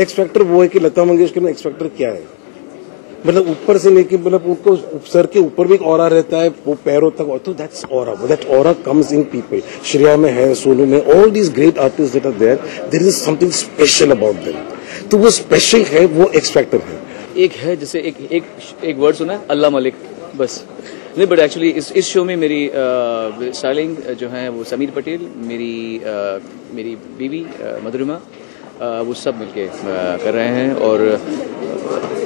X factor वो है कि लता मंगेशकर में एक्स फैक्टर क्या है, मतलब ऊपर से लेके मतलब उनको सर के ऊपर भी एक ऑरा रहता है, वो पैरों तक, तो that's aura, that aura comes in people. Shreya में है, सोनू में, all these great artist that are there is something special about them, तो वो स्पेशल है, वो एक्स फैक्टर है। एक है जैसे एक वर्ड सुना है अल्लाह मलिक, बस नहीं, बट एक्चुअली इस शो में मेरी स्टाइलिंग जो है वो समीर पटेल, मेरी बीवी मधुरिमा, वो सब मिलके कर रहे हैं, और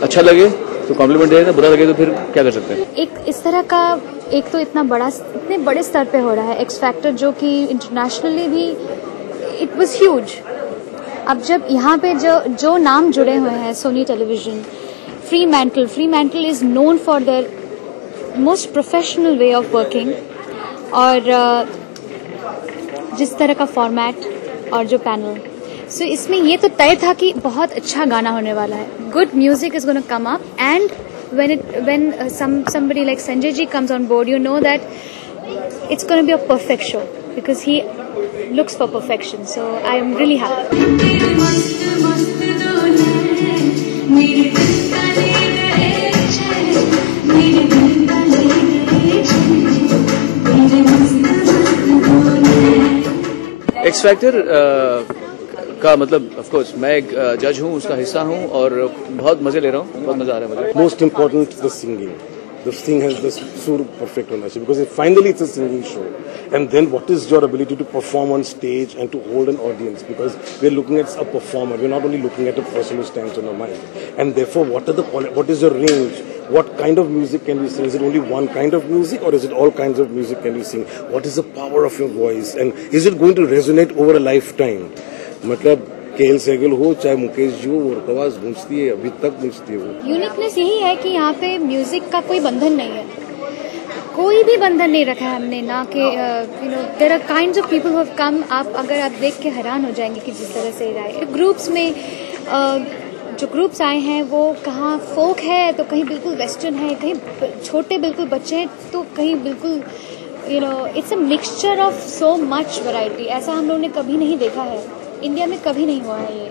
अच्छा लगे तो कॉम्प्लीमेंट देना, बुरा लगे तो फिर क्या कर सकते हैं। एक इस तरह का, एक तो इतने बड़े स्तर पे हो रहा है एक्स फैक्टर, जो कि इंटरनेशनली भी इट वाज ह्यूज। अब जब यहाँ पे जो नाम जुड़े हुए हैं, Sony television, Fremantle is known for their most professional way of working, और जिस तरह का फॉर्मेट और जो पैनल, सो इसमें ये तो तय था कि बहुत अच्छा गाना होने वाला है, good music is gonna come up, and when somebody like Sanjay ji comes on board, you know that it's going to be a perfect show because he looks for perfection, so I am really happy. X factor का मतलब of course मैं एक जज हूँ, उसका हिस्सा हूँ, और बहुत मजे ले रहा हूँ, बहुत मजा आ रहा है मुझे। Most important the singing, the thing has the sur perfect on us, because finally it's a singing show, and then what is your ability to perform on stage and to hold an audience, because we're looking at a performer, we're not only looking at a person who stands on a mic, and therefore what is your range, what kind of music can you sing, is it only one kind of music or is it all kinds of music can you sing, what is the power of your voice, and is it going to resonate over a lifetime, मतलब KL Sehgal हो चाहे मुकेश जी हो, वो आवाज गूंजती है, अभी तक गूंजती है वो। यूनिकनेस यही है कि यहाँ पे म्यूजिक का कोई बंधन नहीं है, कोई भी बंधन नहीं रखा है हमने ना, कि you know there are kinds of people who have come, अगर आप देख के हैरान हो जाएंगे कि जिस तरह से आए ग्रुप्स में, जो ग्रुप्स आए हैं वो कहाँ फोक है तो कहीं बिल्कुल वेस्टर्न है, कहीं छोटे बिल्कुल बच्चे हैं तो कहीं बिल्कुल you know it's a mixture of so much variety. ऐसा हम लोगों ने कभी नहीं देखा है, इंडिया में कभी नहीं हुआ है ये।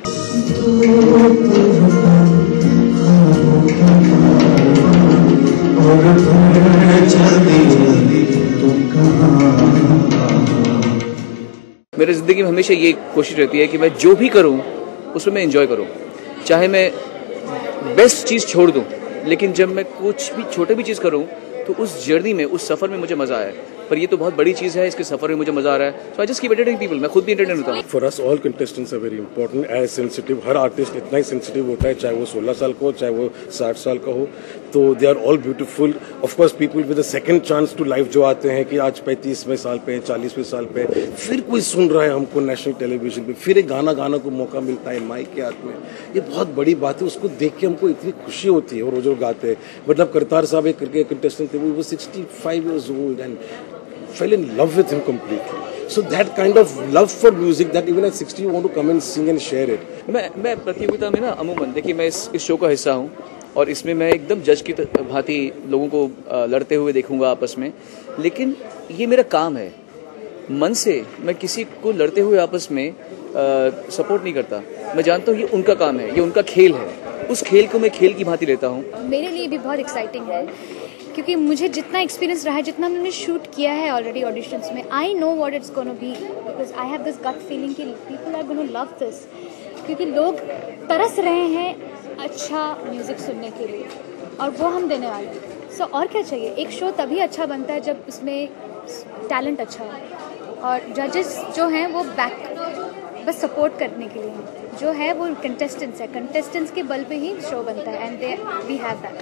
मेरी जिंदगी में हमेशा ये कोशिश रहती है कि मैं जो भी करूं उसमें मैं एंजॉय करूं, चाहे मैं बेस्ट चीज छोड़ दूं, लेकिन जब मैं कुछ भी छोटे भी चीज करूं तो उस जर्नी में, उस सफर में मुझे मजा आए। पर ये तो बहुत बड़ी चीज है, इसके सफर में मुझे मजा आ रहा है, so I just keep entertaining people, मैं खुद भी एंटरटेन होता हूं। For us all contestants are very important, as sensitive, हर आर्टिस्ट इतना ही सेंसिटिव होता है, चाहे वो 16 साल का हो चाहे वो 60 साल का हो, तो they are all beautiful. Of course people with a second chance to life जो आते हैं कि आज 35वें साल पे, 40वें साल पे, फिर कोई सुन रहा है हमको नेशनल टेलीविजन पे, फिर एक गाना को मौका मिलता है माइक के हाथ में, ये बहुत बड़ी बात है। उसको देख के हमको इतनी खुशी होती है, और वो जो गाते हैं, मतलब करतार साहब एक करके कंटेस्टेंट थे, वो 65 years old and fell in love with him completely. So that kind of love for music that even at 60 you want to come and sing and share it. मैं प्रतियोगिता में ना अमूमन देखिए, मैं इस शो का हिस्सा हूँ, और इसमें मैं एकदम जज की भांति लोगों को लड़ते हुए देखूंगा आपस में, लेकिन ये मेरा काम है। मन से मैं किसी को लड़ते हुए आपस में सपोर्ट नहीं करता, मैं जानता हूँ ये उनका काम है, ये उनका खेल है, उस खेल को मैं खेल की भांति लेता हूँ। मेरे लिए भी बहुत एक्साइटिंग है, क्योंकि मुझे जितना एक्सपीरियंस रहा है, जितना मैंने शूट किया है ऑलरेडी ऑडिशंस में, I know what it's gonna be, because I have this gut feeling कि people are gonna love this, क्योंकि लोग तरस रहे हैं अच्छा म्यूजिक सुनने के लिए, और वो हम देने वाले हैं। सो और क्या चाहिए, एक शो तभी अच्छा बनता है जब उसमें टैलेंट अच्छा है, और जजेस जो हैं वो बैक बस सपोर्ट करने के लिए हैं, जो है वो कंटेस्टेंट्स है, कंटेस्टेंट्स के बल पे ही शो बनता है, एंड वी हैव दैट।